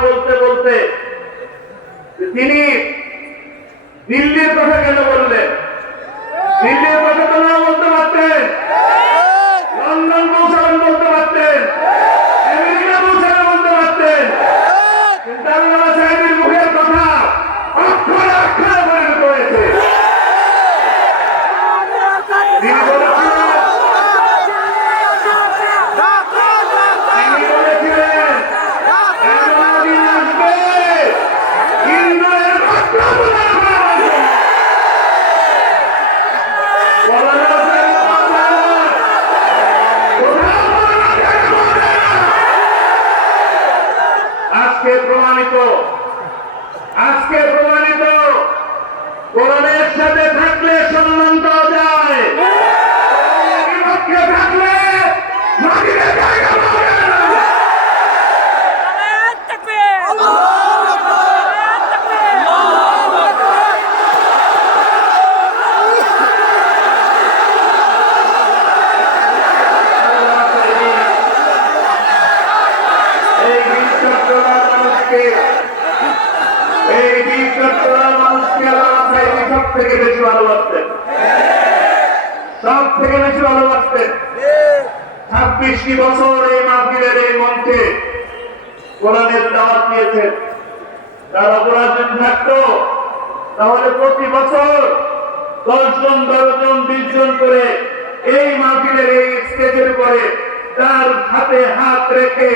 বলতে বলতে তিনি দিল্লির কথা কেন বললেন? দিল্লির কথা তো না বলতে পারতেন। লন্ডন প্রমাণিত। আজকে প্রমাণিত। কোরআনের সাথে ছাব্বিশটি বছর এই মাহফিলের এই মঞ্চে কোরআনের দাওয়াত দিয়েছেন। তার অপরাধ যদি থাকতো, তাহলে প্রতি বছর দশজন, বারোজন বিশ জন করে এই মাহফিলের এই স্টেজের উপরে তার হাতে হাত রেখে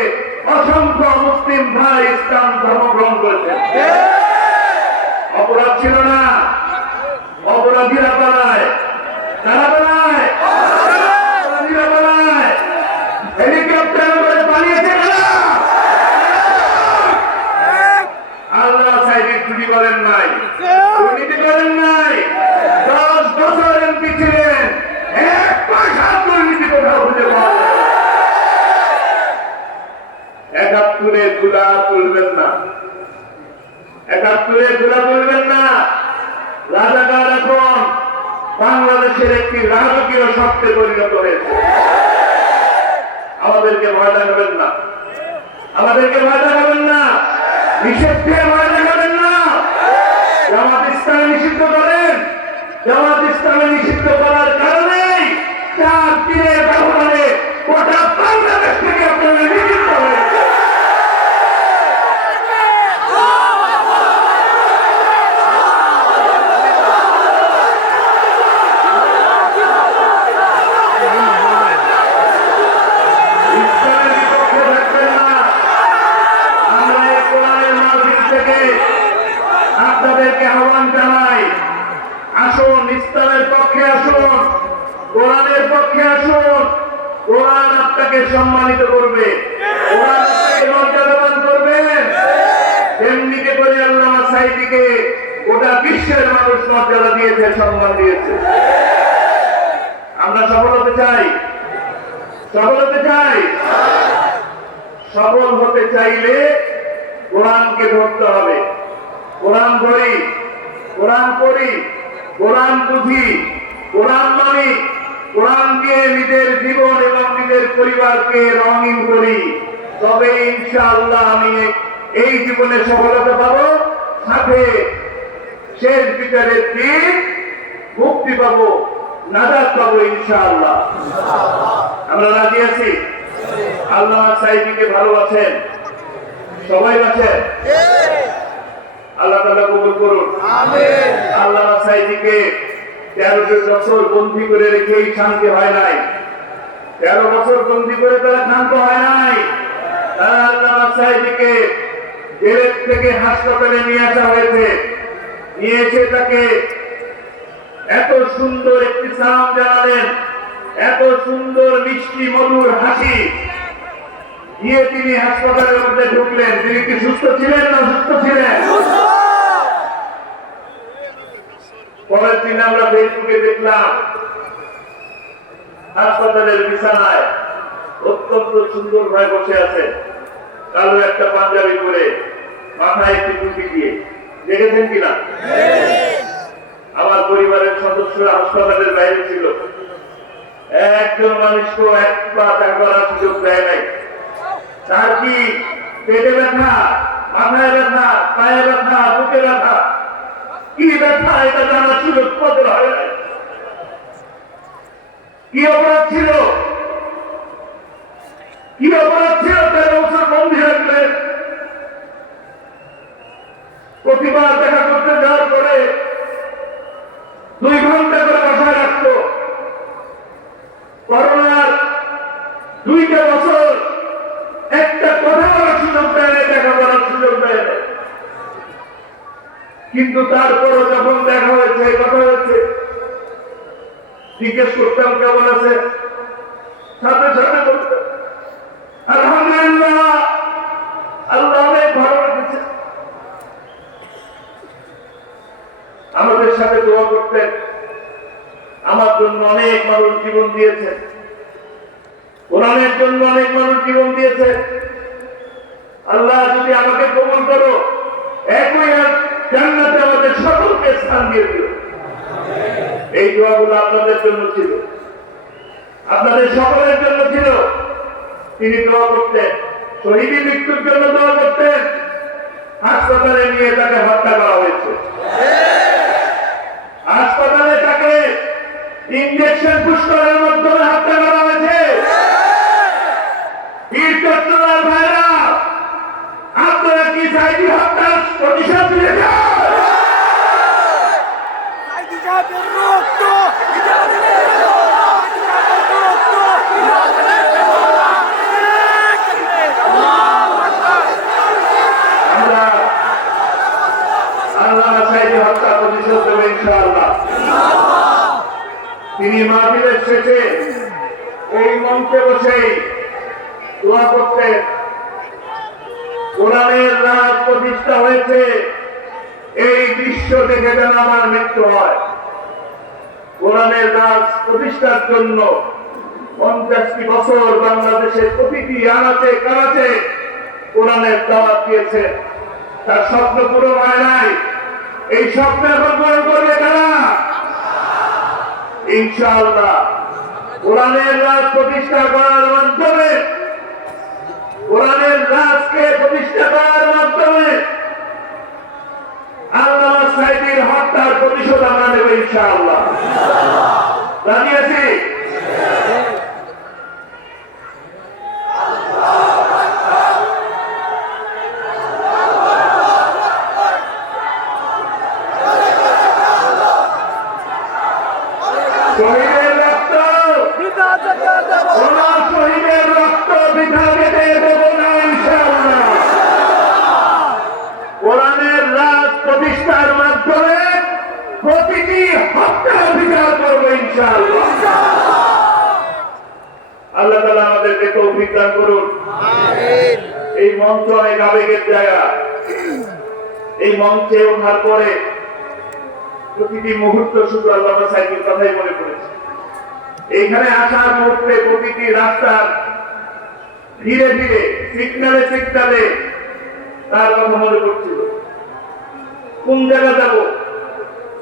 অসংখ্য মুসলিম ভাই ইসলাম ধর্ম গ্রহণ করেছেন। অপরাধ ছিল না, অপরাধীরা পালায়। তারা পালায় অপরাধীরা পালায় হেলিকপ্টার করে পালিয়েছে কারা? আল্লাহ সাহেবের চুরি করেন নাই দুর্নীতি করেন নাই দশ বছর এমপি ছিলেন এক পয়সা দুর্নীতি কোথাও খুঁজে পাওয়া যায় না। একাত্তরে গুলা তুলবেন না বাংলাদেশের একটি রাজকীয় শক্তে পরিণত হয়েছে। আমাদেরকে ভয় না। আমাদেরকে ভয় দেখাবেন না। নিষেধকে ভয় দেখাবেন না। জামাত ইসলামে নিষিদ্ধ করেন। জামাত ইসলামে নিষিদ্ধ করার থেকে আপনাদেরকে আহ্বান জানাই, আসুন, ইসলামের পক্ষে আসুন, কোরআনের পক্ষে আসুন, কোরআন আপনাকে সম্মানিত করবে, কোরআন তেমনিতে করে আল্লাহ সাইদিকে গোটা বিশ্বের মানুষ মর্যাদা দিয়েছে, সম্মান দিয়েছে। আমরা সফল হতে চাই? সফল হতে চাই? সফল হতে চাইলে কোরআনকে ধরতে হবে। কোরআন ধরি কোরআন পড়ি, কোরআন বুঝি, কোরআন মানি কোরআন দিয়ে নিজের জীবন এবং নিজের পরিবারকে রঙিন করি। তবে ইনশাআল্লাহ আমি এই জীবনে সফলতা পাবো, সাথে শেষ বিচারের দিন মুক্তি পাবো নাজাদ পাবো ইনশাআল্লাহ। আমরা রাজি আছি? আল্লাহ সাহেবকে ভালোবাসেন। সবাই আছেন আল্লাহ তালা কবুল করুন। আল্লাহ সাহেবকে তেরোটি বছর বন্দি করে রেখেই শান্তি হয় নাই। তেরো বছর বন্দি করে তারা শান্ত হয় নাই। তারা আল্লাহ জেলের থেকে হাসপাতালে নিয়ে আসা হয়েছে। নিয়ে এসে তাকে এত সুন্দর একটি সালাম জানালেন। এত সুন্দর মিষ্টি মধুর হাসি। দিয়ে তিনি হাসপাতালের মধ্যে ঢুকলেন। তিনি কি সুস্থ ছিলেন না সুস্থ ছিলেন? পরের দিন আমরা ফেসবুকে দেখলাম হাসপাতালের বিছানায় অত্যন্ত সুন্দর ভাবে বসে আছে কালো একটা পাঞ্জাবি পরে মাথায় একটি টুপি দিয়ে। দেখেছেন কিনা? আমার পরিবারের সদস্যরা হাসপাতালের বাইরে ছিল। একজন মানুষকেও এক পা দেখা সুযোগ দেয় নাই। তার কি পেটে ব্যথা, মাথায় ব্যথা, পায়ে ব্যথা, বুকে ব্যথা? কি ব্যথা এটা জানার সুযোগ কত হয় কি অপরাধ ছিল? কি অপরাধ ছিল? তেরো বছর বন্দী রাখলেন প্রতিবার দেখা করতে যাওয়ার পরে দুই ঘণ্টা করে বাসায় রাখতো। করোনার দুইটা বছর একটা কথা বলার সুযোগ দেয় দেখা করার সুযোগ দেয়। কিন্তু তারপরও যখন দেখা হয়েছে কথা হয়েছে, জিজ্ঞেস করতাম, কেমন আছে? সাথে সাথে আমাদের সাথে দোয়া করতেন। আমার জন্য অনেক মানুষ জীবন দিয়েছেন। কোরআনের জন্য অনেক মানুষ জীবন দিয়েছে আল্লাহ যদি আমাকে কবুল করো, একই জান্নাতে আমাদের সকলকে স্থান দিয়ে দিও। এই দোয়াগুলো আপনাদের জন্য ছিল। আপনাদের সকলের জন্য ছিল। তিনি দোয়া করতেন। শহীদি মৃত্যুর জন্য দোয়া করতেন। হাসপাতালে নিয়ে তাকে হত্যা করা হয়েছে। হাসপাতালে তাকে ইঞ্জেকশন পুষ্করের মাধ্যমে হত্যা করা হয়েছে বীর চট্টলার ভাইরা আপনারা কি সাইডি হত্যার প্রতিশোধ নিয়ে যান Ai diabo, rotto! আমরা সাইডি হত্যা প্রতিশোধ তিনি মাহফিলের শেষে এই মঞ্চে বসেই দোয়া করতেন। কোরআনের রাজ প্রতিষ্ঠা হয়েছে, এই দৃশ্য দেখে যেন আমার মৃত্যু হয়। কোরআনের রাজ প্রতিষ্ঠার জন্য পঞ্চাশটি বছর বাংলাদেশের প্রতিটি আনাচে কানাচে কোরআনের দাওয়াত দিয়েছে তার স্বপ্ন পূরণ হয় নাই। এই স্বপ্ন এখন করবে তারা ইনশাআল্লাহ। কোরআনের রাজ প্রতিষ্ঠা করার মাধ্যমে, কোরআনের রাজকে প্রতিষ্ঠা করার মাধ্যমে আল্লাহ সাইদির হত্যার প্রতিশোধ আমরা নেব ইনশাআল্লাহ। জানিয়েছি শহীদের রক্ত কোন শহীদের রক্ত বৃথা যেতে দেব না ইনশাআল্লাহ কোরআনের রাজ প্রতিষ্ঠার মাধ্যমে প্রতিটি হত্যা বিচার করব ইনশাআল্লাহ আল্লাহ তালা আমাদেরকে তৌফিক দান করুন এই মঞ্চ অনেক আবেগের জায়গা এই মঞ্চে ওঠার পরে প্রতিটি মুহূর্ত শুধু আল্লাহ সাহেবের কথাই মনে পড়েছে। এইখানে আসার মুহূর্তে প্রতিটি রাস্তার ধীরে ধীরে সিগনালে সিগনালে তার কথা মনে পড়ছিল। কোন জায়গা যাব?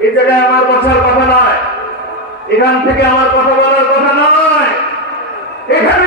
এই জায়গায় আমার বসার কথা নয়। এখান থেকে আমার কথা বলার কথা নয়। এখানে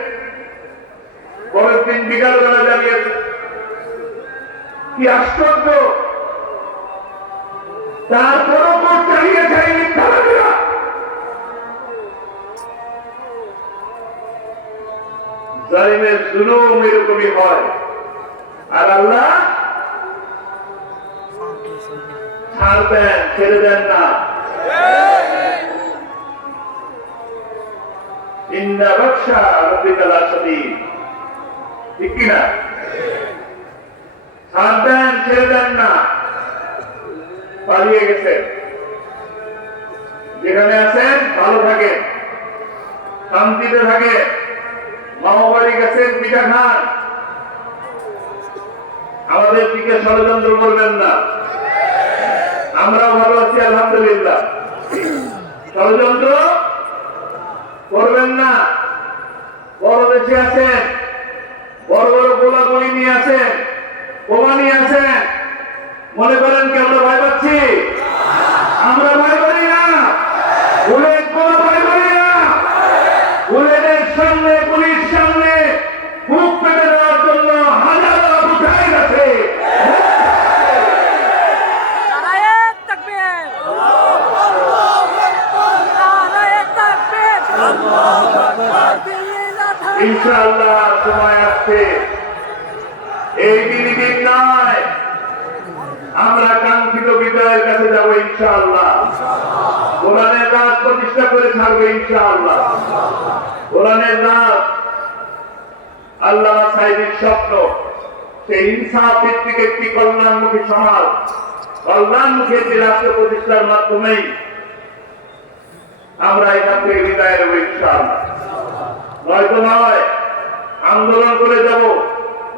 বিকালবেলা জানিয়েছেন কি আশ্চর্য জালিমের জুলুম এরকমই হয়। আর আল্লাহ ছাড় দেন ছেড়ে দেন না ইন্না বাদশা রব্বিকাল আসাদিদ ঠিক কিনা? দেন ছেড়ে দেন না। পালিয়ে গেছে। যেখানে আছেন, ভালো থাকেন। শান্তিতে থাকে মামাবাড়ি গেছেন পিঠা খান আমাদের দিকে ষড়যন্ত্র করবেন না। আমরা ভালো আছি, আলহামদুলিল্লাহ। ষড়যন্ত্র করবেন না। বড় দেশে আছেন। বড় বড় গোলাগুলি নিয়ে আছে, বোমা নিয়ে আছে। মনে করেন কি আমরা ভয় পাচ্ছি? আমরা ভয় করি না বুলেট কোনো ভয় করি না বুলেটের সামনে পুলিশ সামনে বুক পেতে দেওয়ার জন্য হাজারো উঠাই গেছে নারায়ে তাকবীর নারায়ে তাকবীর দিল্লি লাথা ইনশাআল্লাহ সময় আসছে। এই দিন নয় আমরা কাঙ্ক্ষিত বিজয়ের কাছে যাব ইনশাআল্লাহ। কোরআনের রাজ প্রতিষ্ঠা করে ছাড়বে ইনশাআল্লাহ। কোরআনের রাজ আল্লাহ সাহেবের স্বপ্ন সেই ইনসাফ ভিত্তিক একটি কল্যাণমুখী সমাজ, কল্যাণমুখী একটি রাষ্ট্র প্রতিষ্ঠার মাধ্যমেই আমরা এখান থেকে বিদায় নেব ইনশাআল্লাহ। নয়তো নয়। আন্দোলন করে যাব,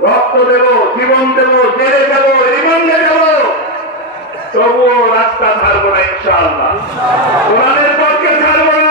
রক্ত দেব, জীবন দেব, জেলে যাব, রিমান্ডে যাব। তবুও রাস্তা ছাড়বো না ইনশাআল্লাহ। কোরআনের পক্ষে ছাড়বো